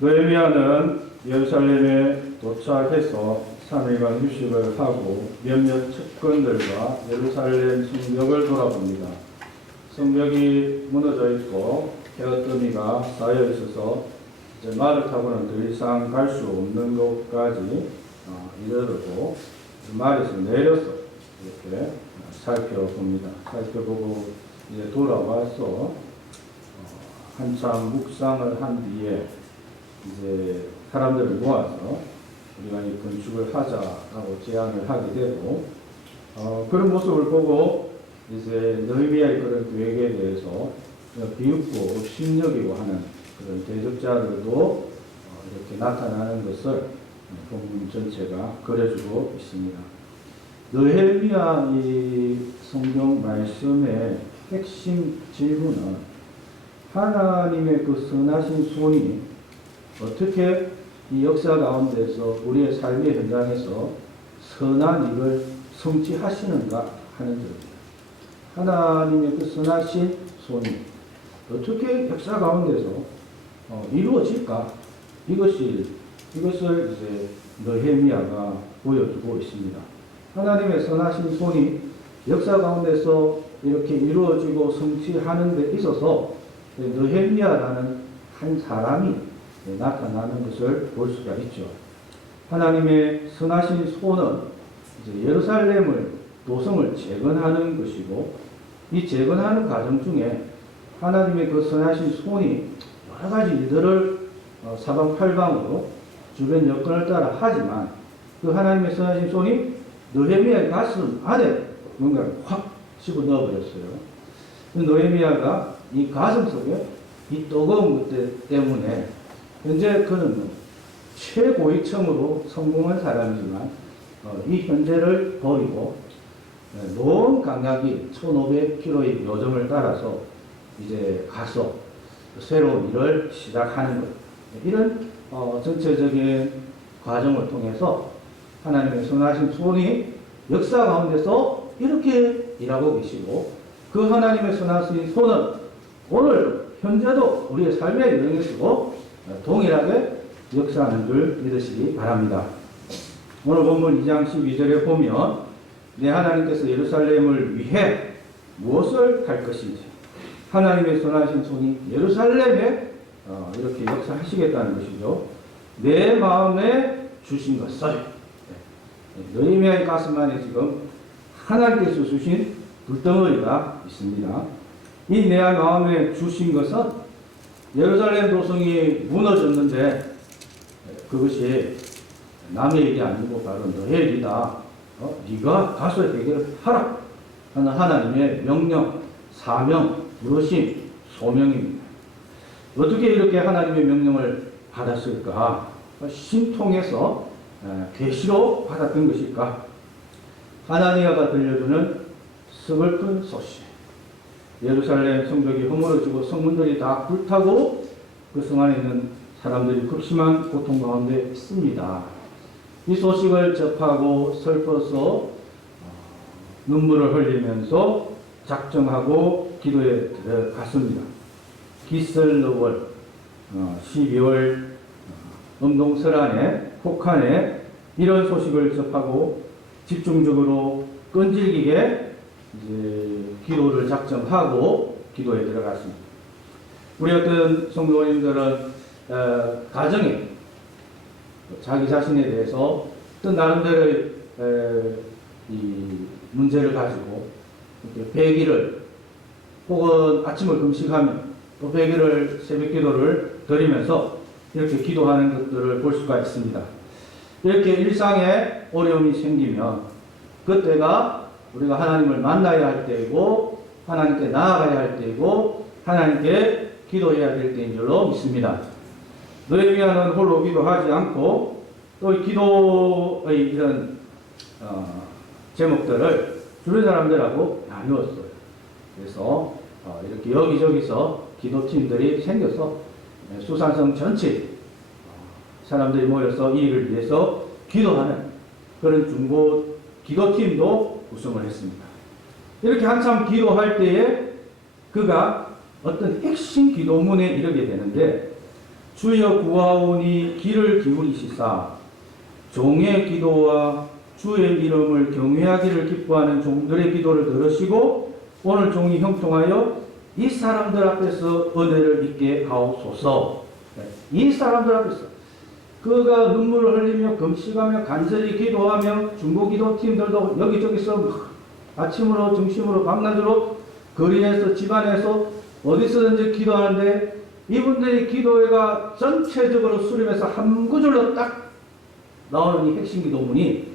느헤미야는 예루살렘에 도착해서 3일간 휴식을 하고 몇몇 측근들과 예루살렘 성벽을 돌아봅니다. 성벽이 무너져 있고 헤어더미가 쌓여 있어서 이제 말을 타고는 더 이상 갈 수 없는 곳까지 이르르고 말에서 내려서 이렇게 살펴봅니다. 살펴보고 이제 돌아와서 한참 묵상을 한 뒤에 이제 사람들을 모아서 우리가 이 건축을 하자라고 제안을 하게 되고 그런 모습을 보고 이제 느헤미야의 그런 계획에 대해서 비웃고 심려기고 하는 그런 대적자들도 이렇게 나타나는 것을 본문 전체가 그려주고 있습니다. 느헤미야 이 성경 말씀의 핵심 질문은 하나님의 그 선하신 손이 어떻게 이 역사 가운데서 우리의 삶의 현장에서 선한 일을 성취하시는가 하는 점입니다. 하나님의 그 선하신 손이 어떻게 역사 가운데서 이루어질까? 이것을 이제 느헤미야가 보여주고 있습니다. 하나님의 선하신 손이 역사 가운데서 이렇게 이루어지고 성취하는 데 있어서 느헤미야라는 한 사람이 나타나는 것을 볼 수가 있죠. 하나님의 선하신 손은 이제 예루살렘을 도성을 재건하는 것이고 이 재건하는 과정 중에 하나님의 그 선하신 손이 여러 가지 일들을 사방팔방으로 주변 여건을 따라 하지만 그 하나님의 선하신 손이 느헤미야의 가슴 안에 뭔가를 확 집어넣어 버렸어요. 느헤미야가 이 가슴 속에 이 뜨거운 것 때문에 현재 그는 최고위층으로 성공한 사람이지만 이 현재를 버리고 먼 강약이 1500km의 요정을 따라서 이제 가서 새로운 일을 시작하는 것. 이런 전체적인 과정을 통해서 하나님의 선하신 손이 역사 가운데서 이렇게 일하고 계시고 그 하나님의 선하신 손은 오늘 현재도 우리의 삶의 여정에서도 동일하게 역사하는 줄 믿으시기 바랍니다. 오늘 본문 2장 12절에 보면 내 하나님께서 예루살렘을 위해 무엇을 할 것인지 하나님의 선하신 손이 예루살렘에 이렇게 역사하시겠다는 것이죠. 내 마음에 주신 것을 느헤미야의 가슴 안에 지금 하나님께서 주신 불덩어리가 있습니다. 이 내 마음에 주신 것은 예루살렘 도성이 무너졌는데 그것이 남의 일이 아니고 바로 너의 일이다. 네가 가서 해결하라 하는 하나님의 명령, 사명, 부르심, 소명입니다. 어떻게 이렇게 하나님의 명령을 받았을까? 신통해서 계시로 받았던 것일까? 하나니아가 들려주는 서글픈 소식. 예루살렘 성벽이 허물어지고 성문들이 다 불타고 그 성 안에 있는 사람들이 극심한 고통 가운데 있습니다. 이 소식을 접하고 슬퍼서 눈물을 흘리면서 작정하고 기도에 들어갔습니다. 기슬러월 12월 음동설안에 혹한에 이런 소식을 접하고 집중적으로 끈질기게 이제 기도를 작정하고 기도에 들어갔습니다. 우리 어떤 성도님들은 가정에 자기 자신에 대해서 어떤 나름대로의 이 문제를 가지고 100일을 혹은 아침을 금식하며 또 100일을 새벽 기도를 드리면서 이렇게 기도하는 것들을 볼 수가 있습니다. 이렇게 일상에 어려움이 생기면 그때가 우리가 하나님을 만나야 할 때이고 하나님께 나아가야 할 때이고 하나님께 기도해야 될 때인 줄로 믿습니다. 느헤미야는 홀로 기도하지 않고 또 기도의 이런 제목들을 주변 사람들하고 나누었어요. 그래서 이렇게 여기저기서 기도팀들이 생겨서 수산성 전체 사람들이 모여서 이 일을 위해서 기도하는 그런 중보 기도팀도 구성을 했습니다. 이렇게 한참 기도할 때에 그가 어떤 핵심 기도문에 이르게 되는데 주여 구하오니 귀를 기울이시사 종의 기도와 주의 이름을 경외하기를 기뻐하는 종들의 기도를 들으시고 오늘 종이 형통하여 이 사람들 앞에서 은혜를 입게 하옵소서. 이 사람들 앞에서 그가 눈물을 흘리며 금식하며 간절히 기도하며 중보기도 팀들도 여기저기서 막 아침으로 점심으로 밤낮으로 거리에서 집안에서 어디서든지 기도하는데 이분들의 기도회가 전체적으로 수렴해서 한 구절로 딱 나오는 이 핵심 기도문이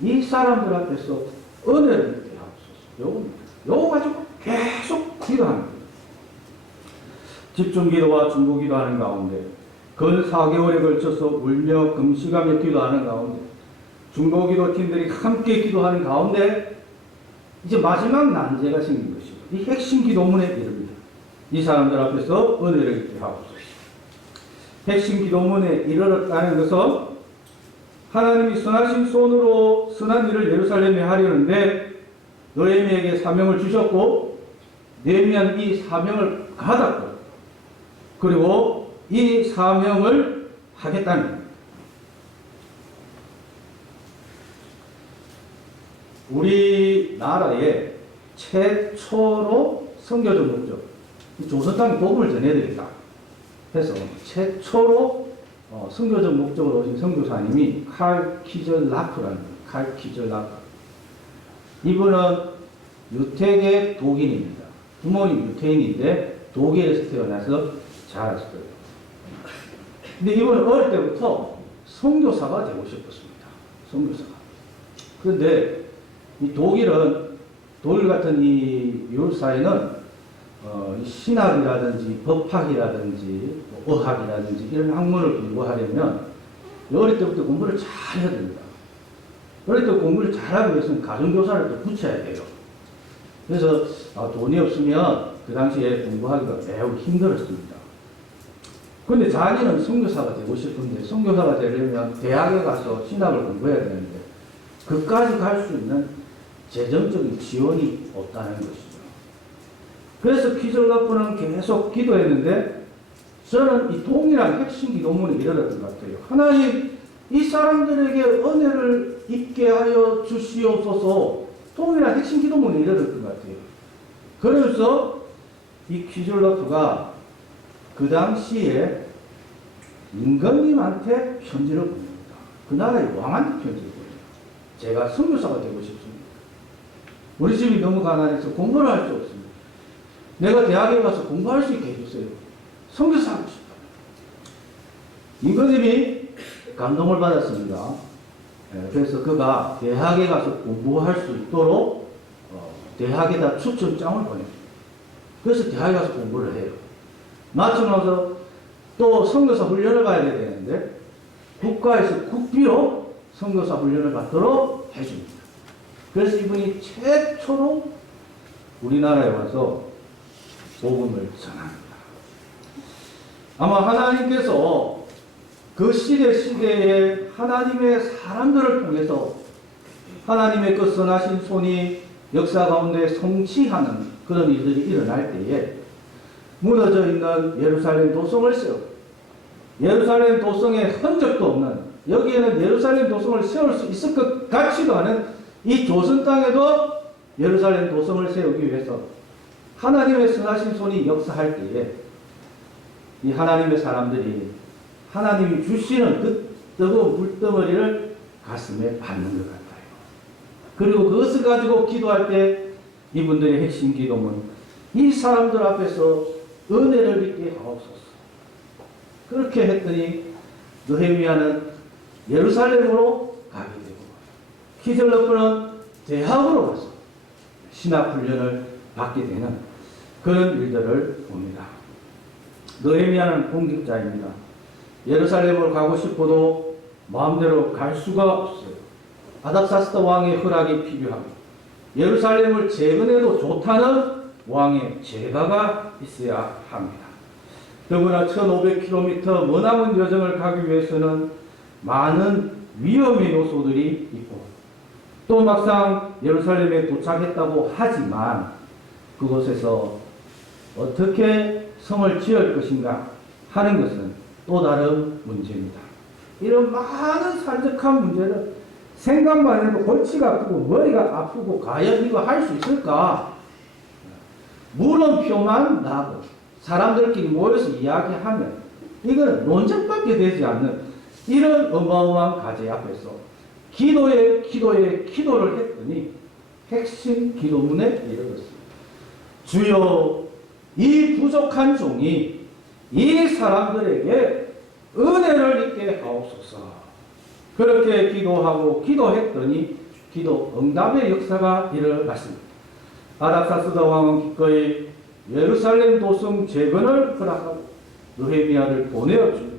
이 사람들 앞에서 은혜를 입게 하옵소서. 요거 가지고 계속 기도하는 거예요. 집중 기도와 중보 기도하는 가운데 근 4개월에 걸쳐서 울며 금식하며 기도하는 가운데 중보 기도 팀들이 함께 기도하는 가운데 이제 마지막 난제가 생긴 것이고 이 핵심 기도문에 이릅니다. 이 사람들 앞에서 은혜를 입게 하옵소서. 핵심 기도문에 이르렀다는 것은 하나님이 선하신 손으로 선한 일을 예루살렘에 하려는데 느헤미야에게 사명을 주셨고 느헤미야는 이 사명을 받았고 그리고 이 사명을 하겠다는 겁니다. 우리나라에 최초로 선교적 목적, 조선 땅에 복음을 전해야 되겠다 해서 최초로 선교적 목적으로 오신 선교사님이 칼 키절 라프라는 거예요. 칼 키절 라프. 이분은 유택의 독일입니다. 부모님 유태인인데 독일에서 태어나서 자랐어요. 근데 이분은 어릴 때부터 선교사가 되고 싶었습니다. 선교사가. 그런데 이 독일 같은 이 유럽 사회는 신학이라든지 법학이라든지 의학이라든지 이런 학문을 공부하려면 어릴 때부터 공부를 잘 해야 됩니다. 어릴 때 공부를 잘하기 위해서는 가정교사를 또 붙여야 돼요. 그래서 돈이 없으면 그 당시에 공부하기가 매우 힘들었습니다. 그런데 자기는 선교사가 되고 싶은데 선교사가 되려면 대학에 가서 신학을 공부해야 되는데 그까지 갈 수 있는 재정적인 지원이 없다는 것이죠. 그래서 키절라프는 계속 기도했는데 저는 이 동일한 핵심 기도문에 이르렀던 것 같아요. 하나님, 이 사람들에게 은혜를 입게 하여 주시옵소서. 동일한 핵심 기도문에 이르렀던 것 같아요. 그래서 이 키절라프가 그 당시에 임금님한테 편지를 보냅니다. 그 나라의 왕한테 편지를 보내요. 제가 선교사가 되고 싶습니다. 우리 집이 너무 가난해서 공부를 할 수 없습니다. 내가 대학에 가서 공부할 수 있게 해주세요. 선교사 하고 싶다. 임금님이 감동을 받았습니다. 그래서 그가 대학에 가서 공부할 수 있도록 대학에다 추천장을 보냅니다. 그래서 대학에 가서 공부를 해요. 마치고 나서 또 선교사 훈련을 가야 되는데 국가에서 국비로 선교사 훈련을 받도록 해줍니다. 그래서 이분이 최초로 우리나라에 와서 복음을 전합니다. 아마 하나님께서 그 시대에 하나님의 사람들을 통해서 하나님의 그 선하신 손이 역사 가운데 성취하는 그런 일들이 일어날 때에 무너져 있는 예루살렘 도성을 세우고 예루살렘 도성에 흔적도 없는 여기에는 예루살렘 도성을 세울 수 있을 것 같지도 않은 이 조선 땅에도 예루살렘 도성을 세우기 위해서 하나님의 선하신 손이 역사할 때에 이 하나님의 사람들이 하나님이 주시는 그 뜨거운 불덩어리를 가슴에 받는 것 같아요. 그리고 그것을 가지고 기도할 때 이분들의 핵심 기도는 이 사람들 앞에서 은혜를 입게 하옵소서. 그렇게 했더니 느헤미야는 예루살렘으로 가게 되고 키절라프는 대학으로 가서 신학훈련을 받게 되는 그런 일들을 봅니다. 느헤미야는 공직자입니다. 예루살렘으로 가고 싶어도 마음대로 갈 수가 없어요. 아닥사스다 왕의 허락이 필요합니다. 예루살렘을 재건해도 좋다는 왕의 제가가 있어야 합니다. 더구나 1500km 머나먼 여정을 가기 위해서는 많은 위험의 요소들이 있고 또 막상 예루살렘에 도착했다고 하지만 그곳에서 어떻게 성을 지을 것인가 하는 것은 또 다른 문제입니다. 이런 많은 산적한 문제를 생각만 해도 골치가 아프고 머리가 아프고 과연 이거 할 수 있을까? 물음표만 나고 사람들끼리 모여서 이야기하면 이건 논쟁밖에 되지 않는 이런 어마어마한 과제 앞에서 기도를 했더니 핵심 기도문에 이르렀습니다. 주여, 이 부족한 종이 이 사람들에게 은혜를 있게 하옵소서. 그렇게 기도했더니 기도 응답의 역사가 일어났습니다. 아닥사스다 왕은 기꺼이 예루살렘 도성 재건을 허락하고 느헤미야를 보내었죠.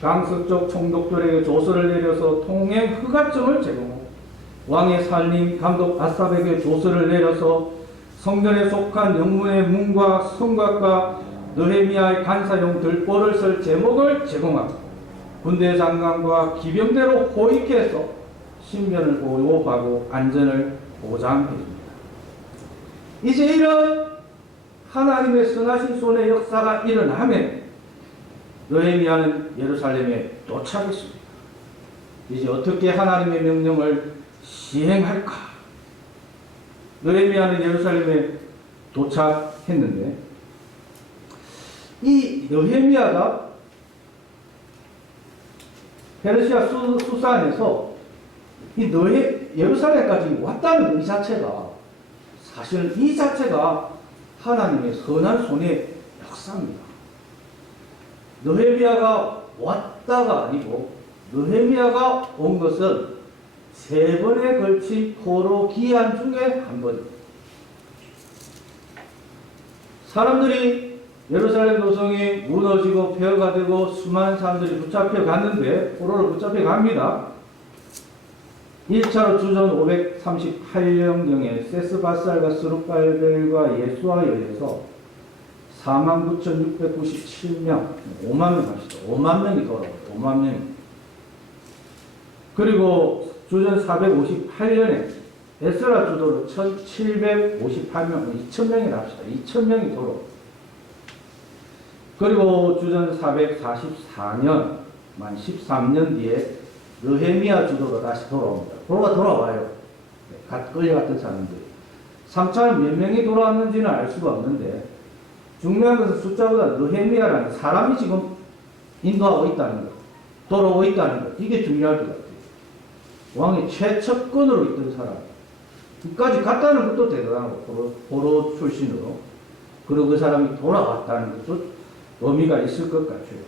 강서쪽 총독들에게 조서를 내려서 통행 허가증을 제공하고 왕의 살림 감독 아삽에게 조서를 내려서 성전에 속한 영문의 문과 성곽과 느헤미야의 간사용 들보를 쓸 제목을 제공하고 군대 장관과 기병대로 호위해서 신변을 보호하고 안전을 보장해줍니다. 이제 이런 하나님의 선하신 손의 역사가 일어나면 느헤미야는 예루살렘에 도착했습니다. 이제 어떻게 하나님의 명령을 시행할까? 느헤미야는 예루살렘에 도착했는데 이 느헤미야가 페르시아 수산에서 이 예루살렘까지 왔다는 이 자체가 사실 이 자체가 하나님의 선한 손의 역사입니다. 느헤미야가 왔다가 아니고 느헤미야가 온 것은 3번에 걸친 포로 기한 중에 한 번입니다. 사람들이 예루살렘 도성이 무너지고 폐허가 되고 수많은 사람들이 붙잡혀 갔는데 포로로 붙잡혀 갑니다. 1차로 주전 538년경에 세스바살과 스룹발벨과 예수아에 의해서 49,697명, 5만 명 합시다. 5만 명이 돌아와요. 5만 명이. 그리고 주전 458년에 에스라 주도로 1,758명, 2,000명이 합시다. 2,000명이 돌아와요. 그리고 주전 444년, 만 13년 뒤에 느헤미야 주도로 다시 돌아옵니다. 돌아와요. 끌려갔던 사람들이. 3차는 몇 명이 돌아왔는지는 알 수가 없는데 중요한 것은 숫자보다 느헤미야라는 사람이 지금 인도하고 있다는 것, 돌아오고 있다는 것, 이게 중요할 것 같아요. 왕이 최측근으로 있던 사람, 끝까지 갔다는 것도 대단하고, 포로 출신으로. 그리고 그 사람이 돌아왔다는 것도 의미가 있을 것 같아요.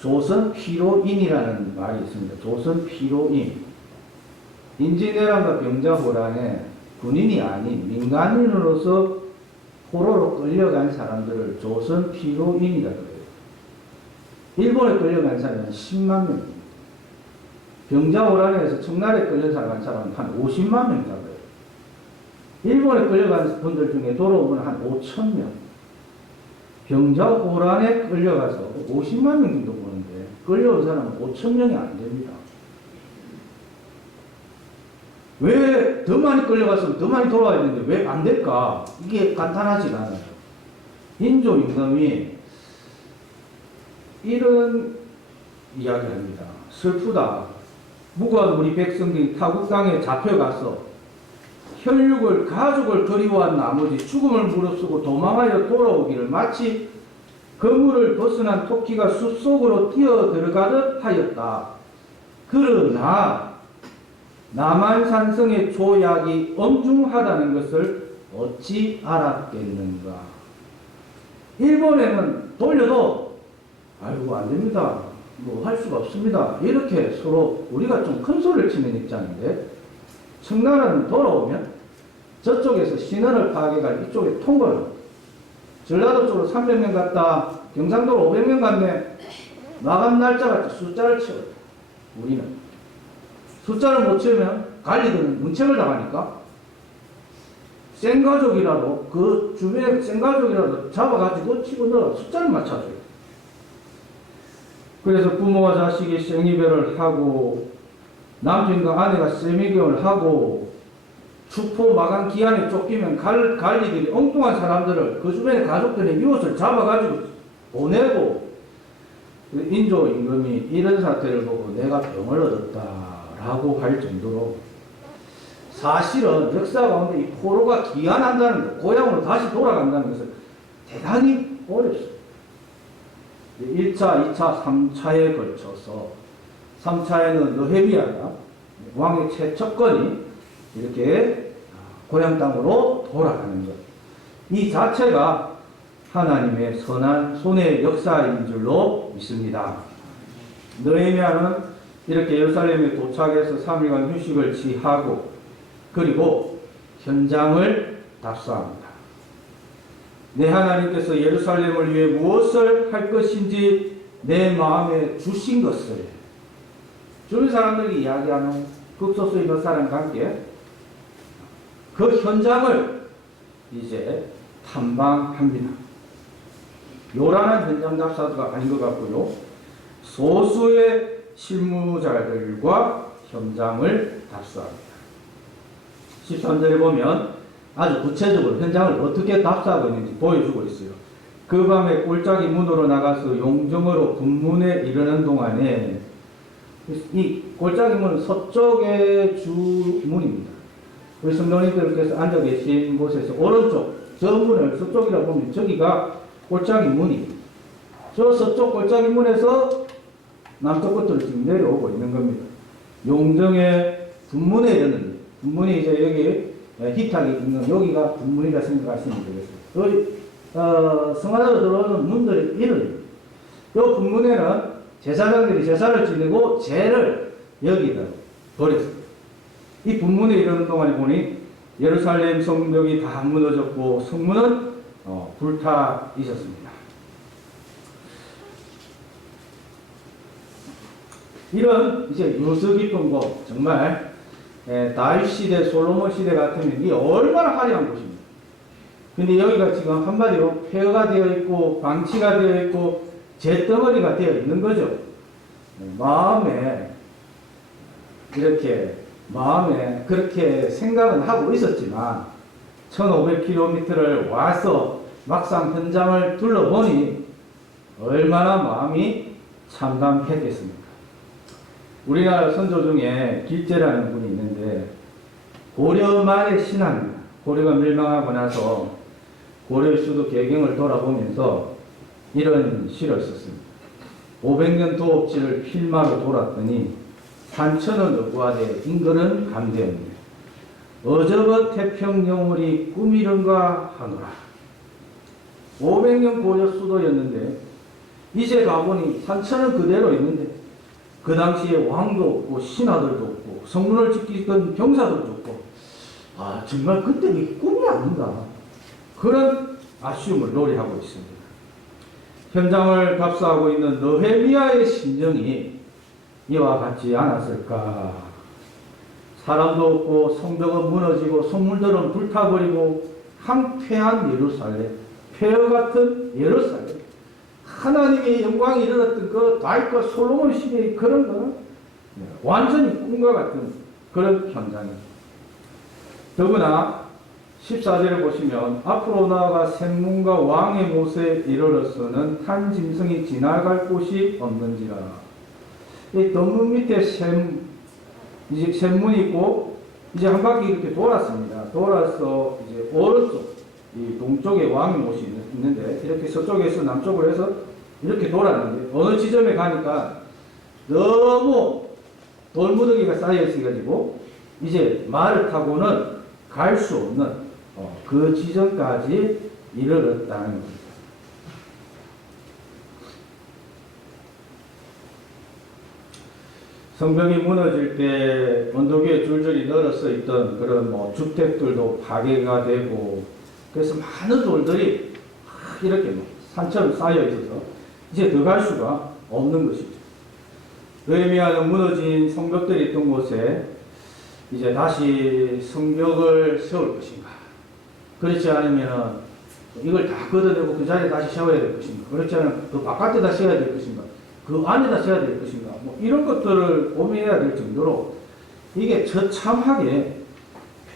조선 피로인이라는 말이 있습니다. 조선 피로인. 인지내란과 병자호란에 군인이 아닌 민간인으로서 포로로 끌려간 사람들을 조선 피로인이라고 해요. 일본에 끌려간 사람은 10만 명입니다. 병자호란에서 청나라에 끌려간 사람은 한 50만 명이라고 해요. 일본에 끌려간 분들 중에 돌아오면 한 5천 명. 병자호란에 끌려가서 50만 명 정도 보는데 끌려온 사람은 5천 명이 안 됩니다. 왜 더 많이 끌려갔으면 더 많이 돌아와야 되는데 왜 안 될까? 이게 간단하지가 않아요. 인조임금이 이런 이야기를 합니다. 슬프다. 무고한 우리 백성들이 타국 땅에 잡혀가서 가족을 그리워한 나머지 죽음을 무릅쓰고 도망하여 돌아오기를 마치 그물을 벗어난 토끼가 숲속으로 뛰어 들어가듯 하였다. 그러나 남한산성의 조약이 엄중하다는 것을 어찌 알았겠는가. 일본에는 돌려도 아이고 안됩니다. 뭐 할 수가 없습니다. 이렇게 서로 우리가 좀 큰 소리를 치는 입장인데 청나라는 돌아오면 저쪽에서 신원을 파악해가 이쪽에 통보를 전라도 쪽으로 300명 갔다 경상도로 500명 갔네. 마감 날짜가 숫자를 채워요. 우리는 숫자를 못 채우면 관리들은 문책을 당하니까 센 가족이라도 그 주변에 센 가족이라도 잡아가지고 치고 넣어 숫자를 맞춰줘요. 그래서 부모와 자식이 생이별을 하고 남편과 아내가 세미경을 하고 추포 마감 기한에 쫓기면 관리들이 엉뚱한 사람들을 그 주변의 가족들의 이웃을 잡아가지고 보내고 인조 임금이 이런 사태를 보고 내가 병을 얻었다라고 할 정도로 사실은 역사 가운데 이 포로가 귀환한다는 것, 고향으로 다시 돌아간다는 것은 대단히 어렵습니다. 1차, 2차, 3차에 걸쳐서 3차에는 느헤미야가 왕의 최측근이 이렇게 고향 땅으로 돌아가는 것. 이 자체가 하나님의 선한 손의 역사인 줄로 믿습니다. 느헤미야는 이렇게 예루살렘에 도착해서 3일간 휴식을 취하고 그리고 현장을 답사합니다. 내 하나님께서 예루살렘을 위해 무엇을 할 것인지 내 마음에 주신 것을 주변 사람들이 이야기하는 극소수의 몇 사람과 함께 그 현장을 이제 탐방합니다. 요란한 현장 답사가 아닌 것 같고요. 소수의 실무자들과 현장을 답사합니다. 13절에 보면 아주 구체적으로 현장을 어떻게 답사하고 있는지 보여주고 있어요. 그 밤에 골짜기 문으로 나가서 용정으로 군문에 이르는 동안에 이 골짜기 문은 서쪽의 주문입니다. 우리 성도님들께서 앉아 계신 곳에서 오른쪽 저 문을 서쪽이라 보면 저기가 골짜기 문입니다. 저 서쪽 골짜기 문에서 남쪽 끝으로 지금 내려오고 있는 겁니다. 용정의 분문에 이르는 분문이 이제 여기 희탁이 있는 여기가 분문이라 생각하시면 되겠습니다. 여기 성 안으로 들어오는 문들이 이름입니다. 이 분문에는 제사장들이 제사를 지내고 죄를 여기다 버렸습니다. 이 분문에 이르는 동안에 보니 예루살렘 성벽이 다 무너졌고 성문은 불타 있었습니다. 이런 이제 유서 깊은 곳, 정말 다윗 시대, 솔로몬 시대 같으면 이게 얼마나 화려한 곳입니다. 근데 여기가 지금 한마디로 폐허가 되어 있고 방치가 되어 있고 재덩어리가 되어 있는 거죠. 마음에 그렇게 생각은 하고 있었지만 1500km를 와서 막상 현장을 둘러보니 얼마나 마음이 참담했겠습니까? 우리나라 선조 중에 길재라는 분이 있는데 고려 말의 신화입니다. 고려가 멸망하고 나서 고려의 수도 개경을 돌아보면서 이런 시를 썼습니다. 500년 도읍지를 필마로 돌았더니 산천은 어구하되 인걸은 감되었네. 어저번 태평영월이 꿈이런가 하노라. 500년 고려 수도였는데 이제 가보니 산천은 그대로 있는데 그 당시에 왕도 없고 신하들도 없고 성문을 지키던 병사들도 없고 정말 그때 이게 꿈이 아닌가 그런 아쉬움을 노래하고 있습니다. 현장을 답사하고 있는 느헤미야의 심정이 이와 같지 않았을까. 사람도 없고 성벽은 무너지고 성문들은 불타버리고 황폐한 예루살렘, 폐허 같은 예루살렘, 하나님의 영광이 일어났던 그 다윗과 솔로몬 시대의 그런 거는 완전히 꿈과 같은 그런 현장입니다. 더구나 14절을 보시면 앞으로 나아가 샘문과 왕의 못에 이르러서는 한 짐승이 지나갈 곳이 없는지라. 이 덤문 밑에 이제 샘문이 있고 이제 한 바퀴 이렇게 돌았습니다. 돌아서 이제 오른쪽 이 동쪽에 왕의 못이 있는데 이렇게 서쪽에서 남쪽으로 해서 이렇게 돌았는데 어느 지점에 가니까 너무 돌무더기가 쌓여 있어가지고 이제 말을 타고는 갈 수 없는 그 지점까지 이르렀다는 겁니다. 성벽이 무너질 때 언덕 위에 줄줄이 늘어서 있던 그런 주택들도 파괴가 되고 그래서 많은 돌들이 이렇게 산처럼 쌓여 있어서 이제 더 갈 수가 없는 것이죠. 느헤미야는 무너진 성벽들이 있던 곳에 이제 다시 성벽을 세울 것인가? 그렇지 않으면 이걸 다 걷어내고 그 자리에 다시 세워야 될 것인가? 그렇지 않으면 그 바깥에다 세워야 될 것인가? 그 안에다 세워야 될 것인가? 이런 것들을 고민해야 될 정도로 이게 처참하게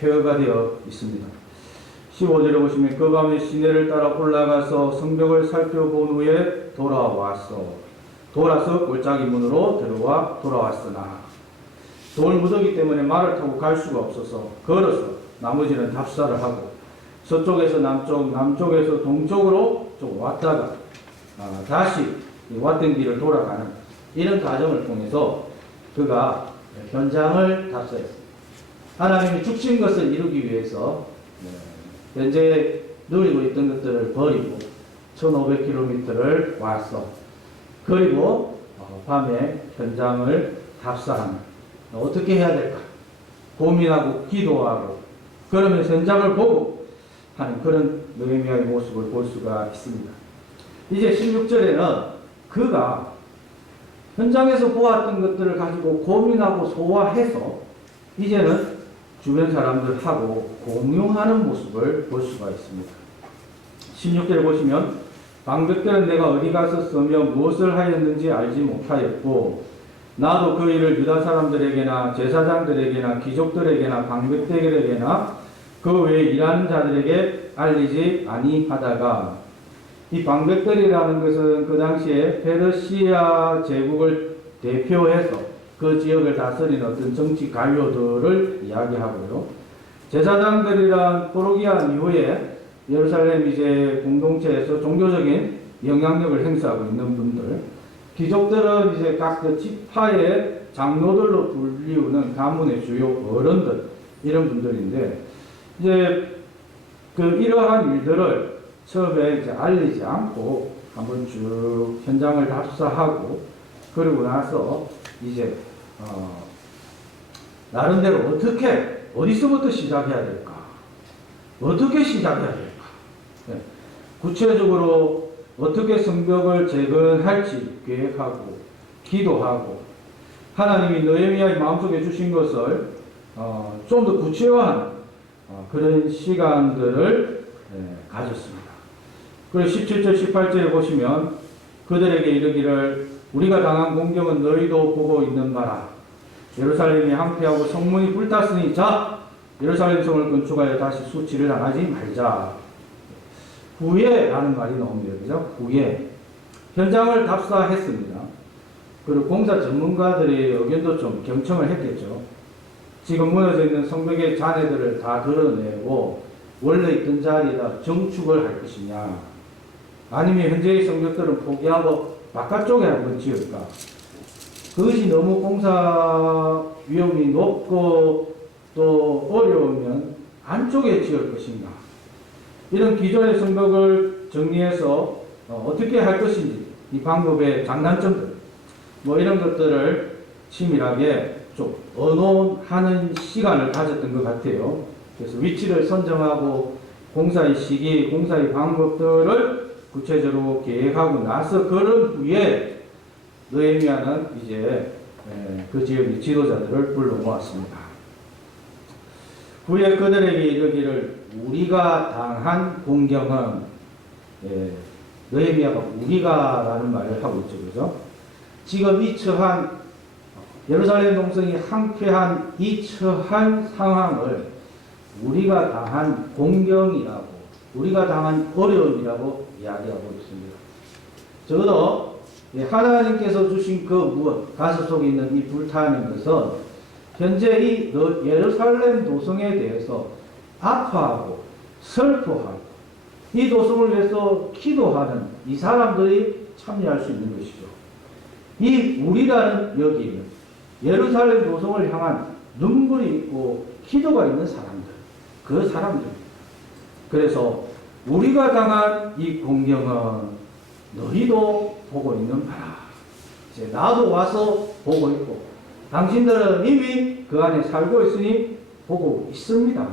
폐허가 되어 있습니다. 15절에 보시면 그 밤에 시내를 따라 올라가서 성벽을 살펴본 후에 돌아서 골짜기 문으로 들어와 돌아왔으나 돌 무더기 때문에 말을 타고 갈 수가 없어서 걸어서 나머지는 답사를 하고 서쪽에서 남쪽, 남쪽에서 동쪽으로 좀 왔다가 다시 왔던 길을 돌아가는 이런 과정을 통해서 그가 현장을 답사했습니다. 하나님이 주신 것을 이루기 위해서 현재 누리고 있던 것들을 버리고 1500km를 왔어. 그리고 밤에 현장을 답사하는, 어떻게 해야 될까 고민하고 기도하고 그러면서 현장을 보고 하는 그런 느헤미야의 모습을 볼 수가 있습니다. 이제 16절에는 그가 현장에서 보았던 것들을 가지고 고민하고 소화해서 이제는 주변 사람들하고 공유하는 모습을 볼 수가 있습니다. 16절에 보시면 방백들은 내가 어디 가서 쓰며 무엇을 하였는지 알지 못하였고 나도 그 일을 유다 사람들에게나 제사장들에게나 귀족들에게나 방백들에게나 그 외에 일하는 자들에게 알리지 아니하다가, 이 방백들이라는 것은 그 당시에 페르시아 제국을 대표해서 그 지역을 다스리는 어떤 정치 관료들을 이야기하고요. 제사장들이란 포로기한 이후에 예루살렘 이제 공동체에서 종교적인 영향력을 행사하고 있는 분들, 귀족들은 이제 각 그 지파의 장로들로 불리우는 가문의 주요 어른들, 이런 분들인데, 이제 그 이러한 일들을 처음에 이제 알리지 않고 한번 쭉 현장을 답사하고 그러고 나서 이제 나름대로 어디서부터 시작해야 될까? 어떻게 시작해야 될까? 네. 구체적으로 어떻게 성벽을 재건할지 계획하고 기도하고 하나님이 느헤미야의 마음속에 주신 것을 좀 더 구체화하는 그런 시간들을 가졌습니다. 그리고 17절 18절에 보시면 그들에게 이르기를 우리가 당한 공경은 너희도 보고 있는 바라. 예루살렘이 항폐하고 성문이 불탔으니 자 예루살렘 성을 건축하여 다시 수치를 당하지 말자. 후에 라는 말이 나옵니다. 그죠? 후에 현장을 답사했습니다. 그리고 공사 전문가들의 의견도 좀 경청을 했겠죠. 지금 무너져 있는 성벽의 잔해들을 다 드러내고 원래 있던 자리에다 정축을 할 것이냐, 아니면 현재의 성벽들은 포기하고 바깥쪽에 한번 지을까? 그것이 너무 공사 위험이 높고 또 어려우면 안쪽에 지을 것인가? 이런 기존의 성벽을 정리해서 어떻게 할 것인지, 이 방법의 장단점들, 뭐 이런 것들을 치밀하게 좀 의논하는 시간을 가졌던 것 같아요. 그래서 위치를 선정하고 공사의 시기, 공사의 방법들을 구체적으로 계획하고 나서 그런 후에 느헤미야는 이제 그 지역의 지도자들을 불러 모았습니다. 후에 그들에게 이르기를 우리가 당한 공경은, 느헤미야가 우리가라는 말을 하고 있죠. 그죠? 지금 이 처한 예루살렘 동성이 항폐한 이 처한 상황을 우리가 당한 공경이라고, 우리가 당한 어려움이라고 이야기하고 있습니다. 적어도 하나님께서 주신 그 무엇, 가슴 속에 있는 이 불타는 것은 현재 이 예루살렘 도성에 대해서 아파하고 슬퍼하고 이 도성을 위해서 기도하는 이 사람들이 참여할 수 있는 것이죠. 이 우리라는 여기는 예루살렘 도성을 향한 눈물이 있고 기도가 있는 사람들, 그 사람들입니다. 그래서 우리가 당한 이 공경은 너희도 보고 있는 바라. 이제 나도 와서 보고 있고 당신들은 이미 그 안에 살고 있으니 보고 있습니다.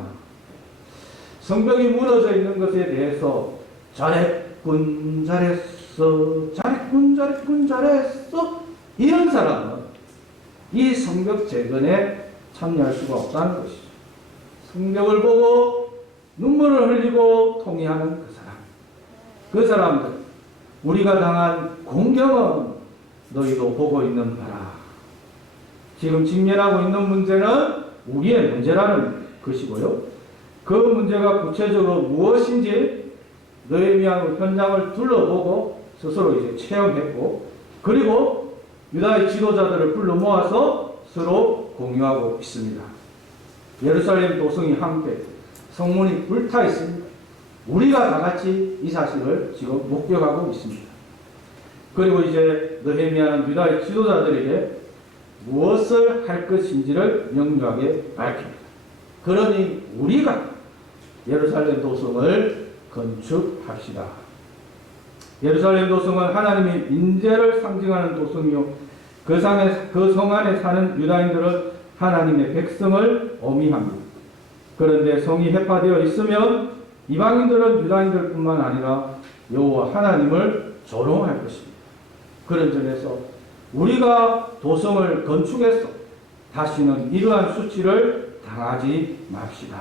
성벽이 무너져 있는 것에 대해서 잘했군 잘했어 잘했군 잘했군 잘했어 이런 사람은 이 성벽 재건에 참여할 수가 없다는 것이죠. 성벽을 보고 눈물을 흘리고 통회하는 그 사람들, 우리가 당한 공경은 너희도 보고 있는 바라. 지금 직면하고 있는 문제는 우리의 문제라는 것이고요. 그 문제가 구체적으로 무엇인지 느헤미야는 현장을 둘러보고 스스로 이제 체험했고, 그리고 유다의 지도자들을 불러 모아서 서로 공유하고 있습니다. 예루살렘 도성이 함께 성문이 불타 있습니다. 우리가 다 같이 이 사실을 지금 목격하고 있습니다. 그리고 이제 느헤미야는 유다의 지도자들에게 무엇을 할 것인지를 명료하게 밝힙니다. 그러니 우리가 예루살렘 도성을 건축합시다. 예루살렘 도성은 하나님의 인재를 상징하는 도성이요, 그 성 안에 사는 유다인들은 하나님의 백성을 의미합니다. 그런데 성이 해파되어 있으면 이방인들은 유다인들뿐만 아니라 여호와 하나님을 조롱할 것입니다. 그런 점에서 우리가 도성을 건축해서 다시는 이러한 수치를 당하지 맙시다.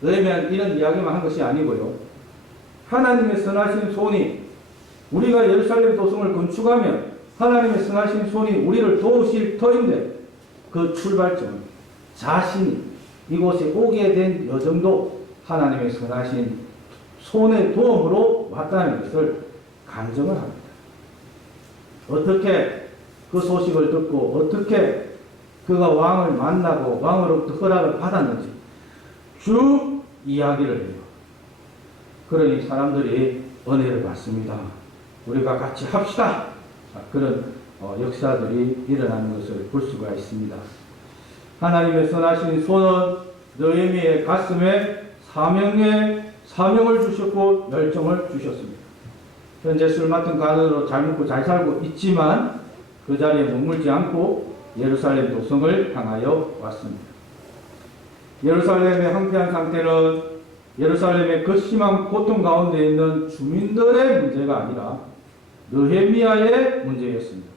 왜냐하면 이런 이야기만 한 것이 아니고요, 하나님의 선하신 손이, 우리가 예루살렘 도성을 건축하면 하나님의 선하신 손이 우리를 도우실 터인데, 그 출발점은 자신이 이곳에 오게 된 여정도 하나님의 선하신 손의 도움으로 왔다는 것을 간증을 합니다. 어떻게 그 소식을 듣고 어떻게 그가 왕을 만나고 왕으로부터 허락을 받았는지 쭉 이야기를 해요. 그러니 사람들이 은혜를 받습니다. 우리가 같이 합시다. 그런 역사들이 일어나는 것을 볼 수가 있습니다. 하나님의 선하신 손은 느헤미야의 가슴에 사명을 주셨고 열정을 주셨습니다. 현재 술 맡은 간으로 잘 먹고 잘 살고 있지만 그 자리에 머물지 않고 예루살렘 도성을 향하여 왔습니다. 예루살렘의 황폐한 상태는 예루살렘의 그 심한 고통 가운데 있는 주민들의 문제가 아니라 느헤미야의 문제였습니다.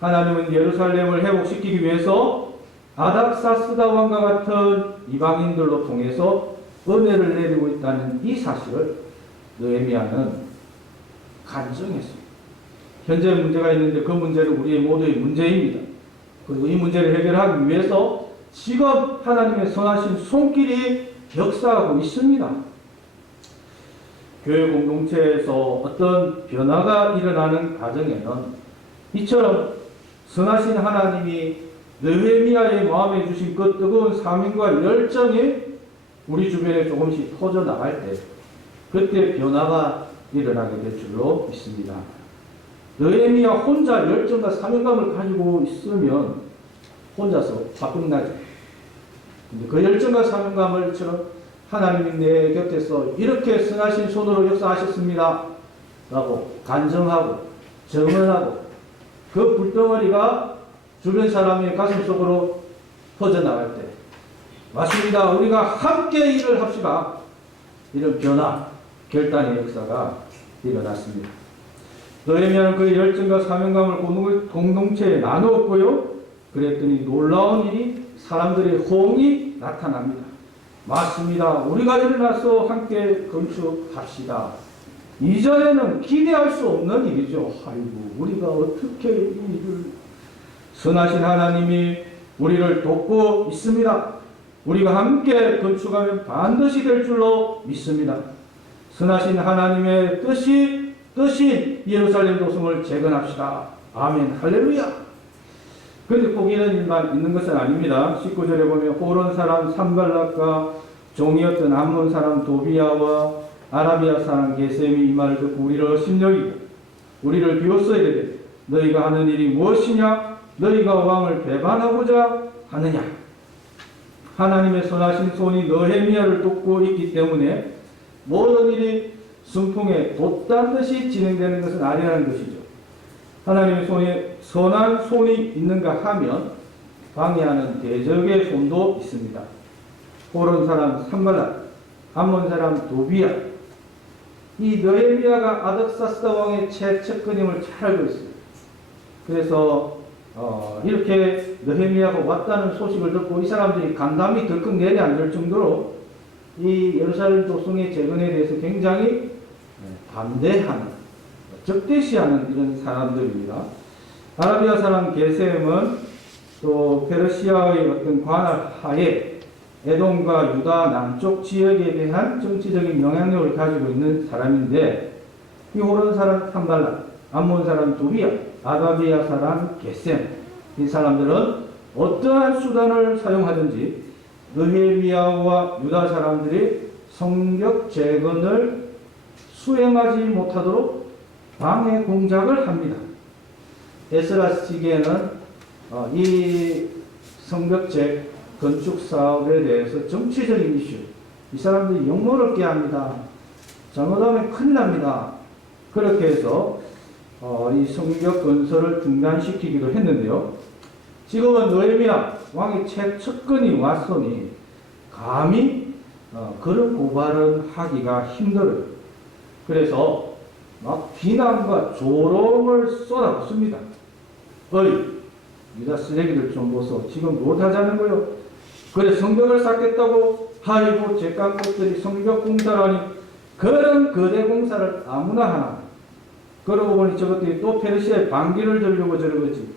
하나님은 예루살렘을 회복시키기 위해서 아닥사스다 왕과 같은 이방인들로 통해서 은혜를 내리고 있다는 이 사실을 느헤미야는 간증했습니다. 현재 문제가 있는데 그 문제는 우리의 모두의 문제입니다. 그리고 이 문제를 해결하기 위해서 지금 하나님의 선하신 손길이 역사하고 있습니다. 교회 공동체에서 어떤 변화가 일어나는 과정에는 이처럼 선하신 하나님이 느헤미야의 마음에 주신 그 뜨거운 사명과 열정이 우리 주변에 조금씩 퍼져나갈 때 그때 변화가 일어나게 될 줄로 믿습니다. 느헤미야 혼자 열정과 사명감을 가지고 있으면 혼자서 바쁜나죠. 그 열정과 사명감을처럼 하나님이 내 곁에서 이렇게 선하신 손으로 역사하셨습니다 라고 간증하고 증언하고 그 불덩어리가 주변 사람의 가슴속으로 퍼져나갈 때 맞습니다. 우리가 함께 일을 합시다. 이런 변화, 결단의 역사가 일어났습니다. 느헤미야는 그 열정과 사명감을 공동체에 나누었고요. 그랬더니 놀라운 일이 사람들의 호응이 나타납니다. 맞습니다. 우리가 일어나서 함께 건축합시다. 이전에는 기대할 수 없는 일이죠. 아이고, 우리가 어떻게 이 일을, 선하신 하나님이 우리를 돕고 있습니다. 우리가 함께 건축하면 반드시 될 줄로 믿습니다. 선하신 하나님의 뜻인 예루살렘 도성을 재건합시다. 아멘, 할렐루야. 그런데 꼭 이런 일만 있는 것은 아닙니다. 19절에 보면 호론 사람 산발락과 종이었던 암몬 사람 도비야와 아라비아 사람 게셈이 이 말을 듣고 우리를 업신여기고 우리를 비웃어야 되되 너희가 하는 일이 무엇이냐? 너희가 왕을 배반하고자 하느냐? 하나님의 선하신 손이 느헤미야를 돕고 있기 때문에 모든 일이 순풍에 돛단 듯이 진행되는 것은 아니라는 것이죠. 하나님의 손에 선한 손이 있는가 하면 방해하는 대적의 손도 있습니다. 호론 사람 산발락, 암몬 사람 도비야, 이 느헤미야가 아닥사스다 왕의 최측근임을 잘 알고 있습니다. 그래서 이렇게 느헤미야가 왔다는 소식을 듣고 이 사람들이 간담이 덜컥 내려앉을 정도로 이 예루살렘 도성의 재건에 대해서 굉장히 반대하는, 적대시하는 이런 사람들입니다. 아라비아 사람 게셈은 또 페르시아의 어떤 관할 하에 에돔과 유다 남쪽 지역에 대한 정치적인 영향력을 가지고 있는 사람인데, 이 호른 사람 산발락, 암몬 사람 도비야, 아가비아 사람 게셈, 이 사람들은 어떠한 수단을 사용하든지 느헤미야와 유다 사람들이 성벽 재건을 수행하지 못하도록 방해 공작을 합니다. 에스라 시기에는 이 성벽 재건축 사업에 대해서 정치적인 이슈, 이 사람들이 욕먹을게 합니다. 잘못하면 큰일 납니다. 그렇게 해서 이 성벽 건설을 중단시키기도 했는데요. 지금은 느헤미야 왕의 채측근이 왔으니 감히 그런 고발은 하기가 힘들어요. 그래서 막 비난과 조롱을 쏟아붓습니다. 어이, 유다 쓰레기들 좀 보소. 지금 못하자는 거요. 그래 성벽을 쌓겠다고? 아이고 제 깡것들이 성벽 공사라니, 그런 거대 공사를 아무나 하나. 그러고 보니 저것들이 또 페르시아에 반기를 들려고 저러겠지.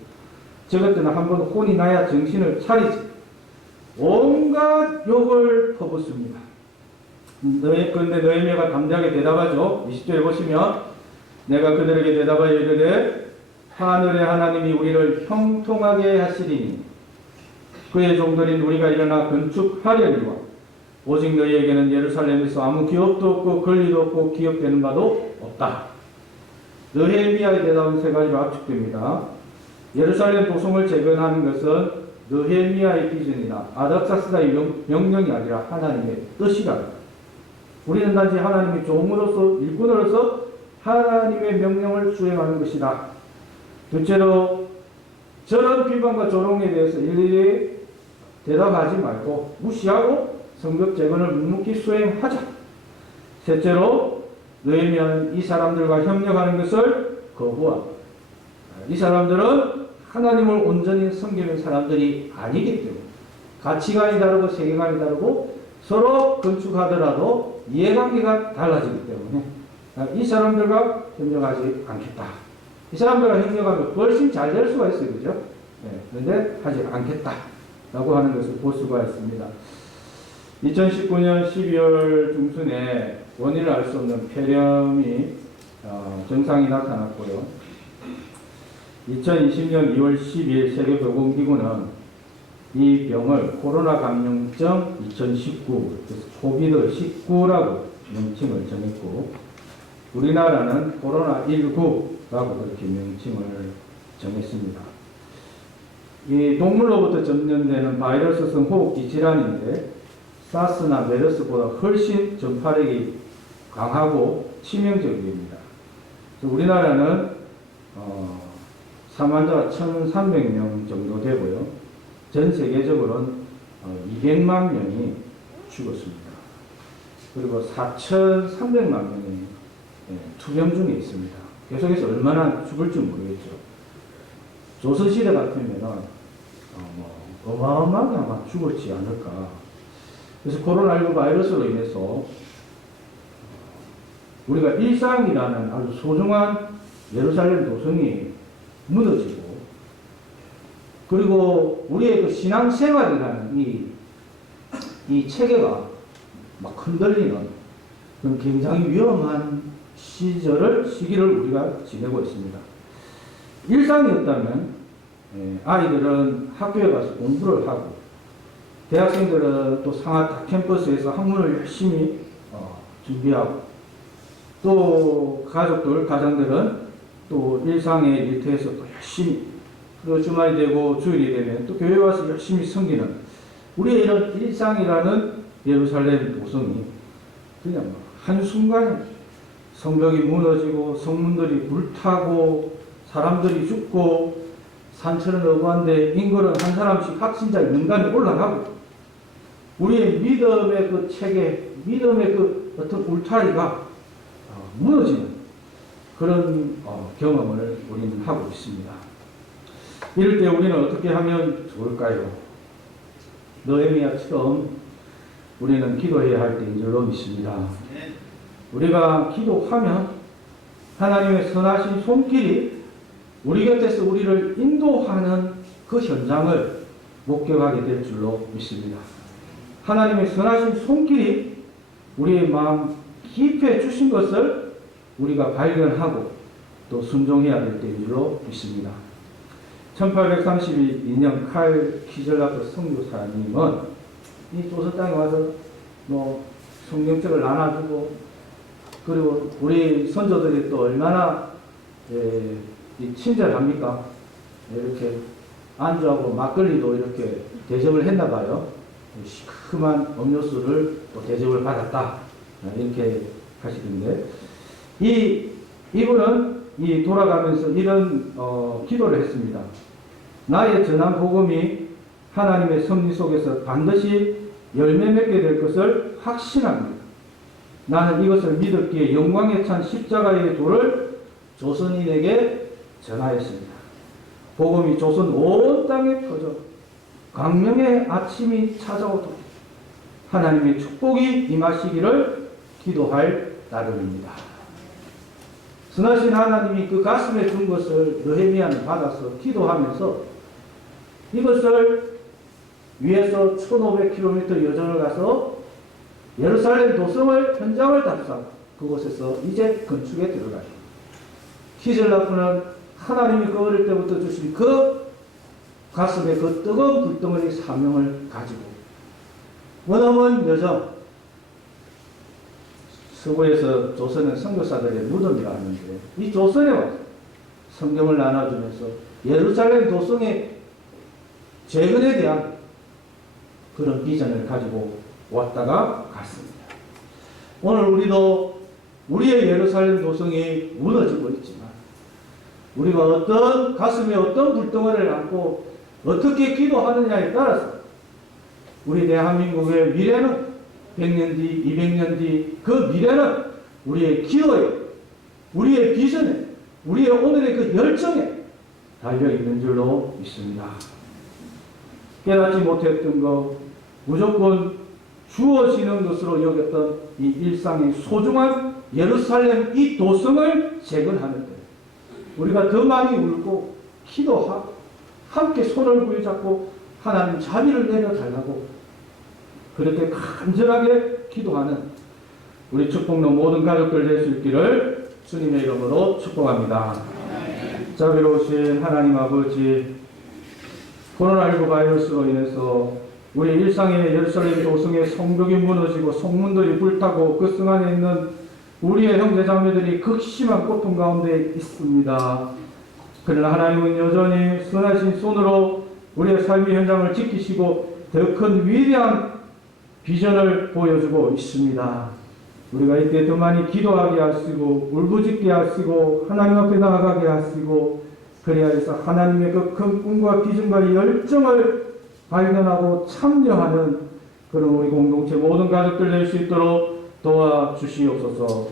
저것들은 한번 혼이 나야 정신을 차리지. 온갖 욕을 퍼붓습니다. 그런데 느헤미야가 담대하게 대답하죠. 20절에 보시면 내가 그들에게 대답하여 이르되 하늘의 하나님이 우리를 형통하게 하시리니 그의 종들인 우리가 일어나 건축하려니와 오직 너희에게는 예루살렘에서 아무 기업도 없고 권리도 없고 기업되는 바도 없다. 느헤미야의 대답은 세 가지로 압축됩니다. 예루살렘 도성을 재건하는 것은 느헤미야의 비전이나 아닥사스다의 명령이 아니라 하나님의 뜻이다. 우리는 단지 하나님의 종으로서, 일꾼으로서 하나님의 명령을 수행하는 것이다. 둘째로 저런 비방과 조롱에 대해서 일일이 대답하지 말고 무시하고 성벽 재건을 묵묵히 수행하자. 셋째로 느헤미야는 이 사람들과 협력하는 것을 거부한다. 이 사람들은 하나님을 온전히 섬기는 사람들이 아니기 때문에 가치관이 다르고 세계관이 다르고 서로 건축하더라도 이해관계가 달라지기 때문에 이 사람들과 협력하지 않겠다. 이 사람들과 협력하면 훨씬 잘 될 수가 있어요. 그죠? 그런데 하지 않겠다라고 하는 것을 볼 수가 있습니다. 2019년 12월 중순에 원인을 알 수 없는 폐렴이 증상이 나타났고요. 2020년 2월 12일 세계보건기구는 이 병을 코로나 감염증 2019, 그래서 코비드19라고 명칭을 정했고, 우리나라는 코로나19라고 그렇게 명칭을 정했습니다. 이 동물로부터 전염되는 바이러스성 호흡기 질환인데 사스나 메르스보다 훨씬 전파력이 강하고 치명적입니다. 우리나라는 사망자가 1,300명 정도 되고요. 전 세계적으로는 200만 명이 죽었습니다. 그리고 4,300만 명이 투병 중에 있습니다. 계속해서 얼마나 죽을지 모르겠죠. 조선시대 같으면 어마어마하게 아마 죽었지 않을까. 그래서 코로나19 바이러스로 인해서 우리가 일상이라는 아주 소중한 예루살렘 도성이 무너지고, 그리고 우리의 그 신앙생활이라는 이 체계가 막 흔들리는 그런 굉장히 위험한 시기를 우리가 지내고 있습니다. 일상이었다면 아이들은 학교에 가서 공부를 하고, 대학생들은 또 상하 캠퍼스에서 학문을 열심히 준비하고, 또 가정들은 또 일상의 일터에서 또 열심히, 또 주말이 되고 주일이 되면 또 교회 와서 열심히 섬기는 우리의 이런 일상이라는 예루살렘 도성이 그냥 한순간에 성벽이 무너지고 성문들이 불타고 사람들이 죽고 산처럼 어부한데 인걸은 한 사람씩 확신자의 명단에 올라가고, 우리의 믿음의 그 체계, 믿음의 그 어떤 울타리가 무너지는 그런 경험을 우리는 하고 있습니다. 이럴 때 우리는 어떻게 하면 좋을까요? 느헤미야처럼 우리는 기도해야 할 때인 줄로 믿습니다. 우리가 기도하면 하나님의 선하신 손길이 우리 곁에서 우리를 인도하는 그 현장을 목격하게 될 줄로 믿습니다. 하나님의 선하신 손길이 우리의 마음 깊이 주신 것을 우리가 발견하고 또 순종해야 될 때인 줄로 믿습니다. 1832년 칼 키즐라프 선교사님은 이 조선 땅에 와서 성경책을 나눠주고, 그리고 우리 선조들이 또 얼마나 친절합니까? 이렇게 안주하고 막걸리도 이렇게 대접을 했나 봐요. 시큼한 음료수를 또 대접을 받았다, 이렇게 하시던데, 이분은 돌아가면서 이런 기도를 했습니다. 나의 전한 복음이 하나님의 섭리 속에서 반드시 열매 맺게 될 것을 확신합니다. 나는 이것을 믿었기에 영광에 찬 십자가의 도를 조선인에게 전하였습니다. 복음이 조선 온 땅에 퍼져 광명의 아침이 찾아오도록 하나님의 축복이 임하시기를 기도할 따름입니다. 선하신 하나님이 그 가슴에 준 것을 느헤미야는 받아서 기도하면서 이것을 위에서 1500km 여정을 가서 예루살렘 도성을 현장을 답사하고 그곳에서 이제 건축에 들어가요. 키즐라프는 하나님이 그 어릴 때부터 주신 그 가슴에 그 뜨거운 불덩어리 사명을 가지고 원어원 여정, 서구에서 조선은 선교사들의 무덤이라 하는데 이 조선에 와서 성경을 나눠주면서 예루살렘 도성의 재건에 대한 그런 비전을 가지고 왔다가 갔습니다. 오늘 우리도 우리의 예루살렘 도성이 무너지고 있지만 우리가 어떤 가슴에 어떤 불덩어리를 안고 어떻게 기도하느냐에 따라서 우리 대한민국의 미래는 100년 뒤, 200년 뒤 그 미래는 우리의 기도에, 우리의 비전에, 우리의 오늘의 그 열정에 달려있는 줄로 믿습니다. 깨닫지 못했던 것, 무조건 주어지는 것으로 여겼던 이 일상의 소중한 예루살렘 이 도성을 재건하는데 우리가 더 많이 울고 기도하고 함께 손을 부여잡고 하나님 자비를 내려달라고 그렇게 간절하게 기도하는 우리 축복로 모든 가족들 될 수 있기를 주님의 이름으로 축복합니다. 자비로우신 하나님 아버지, 코로나19 바이러스로 인해서 우리 일상의 예루살렘 도성의 성벽이 무너지고 성문들이 불타고 그 성 안에 있는 우리의 형제자매들이 극심한 고통 가운데 있습니다. 그러나 하나님은 여전히 선하신 손으로 우리의 삶의 현장을 지키시고 더 큰 위대한 비전을 보여주고 있습니다. 우리가 이때 더 많이 기도하게 하시고 울부짖게 하시고 하나님 앞에 나아가게 하시고 그래야 해서 하나님의 그 큰 꿈과 비전과 열정을 발견하고 참여하는 그런 우리 공동체 모든 가족들 될 수 있도록 도와주시옵소서.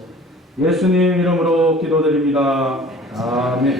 예수님 이름으로 기도드립니다. 아멘.